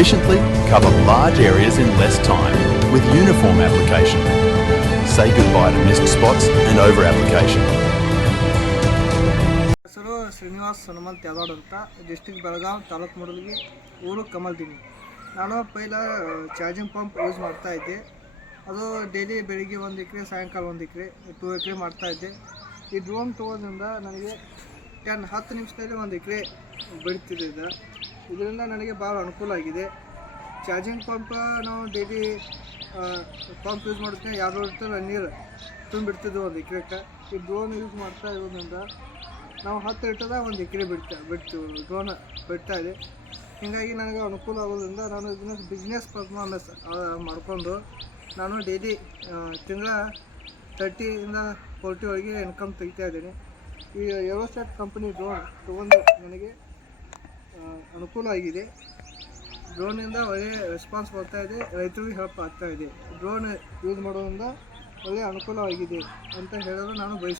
efficiently cover large areas in less time with uniform application. Say goodbye to missed spots and over application. ಹೆಸರು ಶ್ರೀನಿವಾಸ್ ಹನುಮಂತ್ ಯಾದವ್ ಅಂತ, district Belagavi, taluk Mudalagi, ಊರು ಕಮಲ್ದಿನಿ. ನಾನು ಪೈಲ charging pump use ಮಾಡ್ತಾಯಿದ್ದೆ. ಅದು daily ಬೆಳಿಗ್ಗೆ 1 ಎಕರೆ, ಸಾಯಂಕಾಲ 1 ಎಕರೆ, 2 ಎಕರೆ ಮಾಡ್ತಾಯಿದ್ದೆ. ಈ ಡ್ರೋನ್ ತೊಗೋದ್ರಿಂದ ನನಗೆ 10 ನಿಮಿಷದಲ್ಲಿ 1 ಎಕರೆ ಬೆಳೀತಿದ್ದೆ. ಇದರಿಂದ ನನಗೆ ಭಾಳ ಅನುಕೂಲ ಆಗಿದೆ. ಚಾರ್ಜಿಂಗ್ ಪಂಪ್ ನಾವು ಡೈಲಿ ಪಂಪ್ ಯೂಸ್ ಮಾಡಿದ್ರೆ 2 ಲೀಟರ್ ನೀರು ತುಂಬಿಡ್ತಿದ್ವಿ 1 ಎಕರೆಗೆ. ಈ ಡ್ರೋನ್ ಯೂಸ್ ಮಾಡ್ತಾ ಇರೋದ್ರಿಂದ ನಾವು 10 ಲೀಟರ್ದಾಗ 1 ಎಕರೆ ಬಿಡ್ತೀವಿ. ಡ್ರೋನ್ ಬಿಡ್ತಾ ಇದೆ. ಹೀಗಾಗಿ ನನಗೆ ಅನುಕೂಲ ಆಗೋದ್ರಿಂದ ನಾನು ಇದನ್ನು ಬಿಸ್ನೆಸ್ ಪರ್ಫಾರ್ಮೆನ್ಸ್ ಮಾಡಿಕೊಂಡು ನಾನು ಡೈಲಿ ತಿಂಗಳ 30ಇಂದ 40 ಒಳಗೆ ಇನ್ಕಮ್ ತೆಗಿತಾ ಇದ್ದೀನಿ. ಈ ಏರೋಸೆಟ್ ಕಂಪನಿ ಡ್ರೋನ್ ತೊಗೊಂಡು ನನಗೆ ಅನುಕೂಲ ಆಗಿದೆ. ಡ್ರೋನಿಂದ ಒಳ್ಳೆಯ ರೆಸ್ಪಾನ್ಸ್ ಬರ್ತಾ ಇದೆ, ರೈತರಿಗೆ ಹೆಲ್ಪ್ ಆಗ್ತಾ ಇದೆ. ಡ್ರೋನ್ ಯೂಸ್ ಮಾಡೋದ್ರಿಂದ ಒಳ್ಳೆಯ ಅನುಕೂಲವಾಗಿದೆ ಅಂತ ಹೇಳಲು ನಾನು ಬಯಸುತ್ತೇನೆ.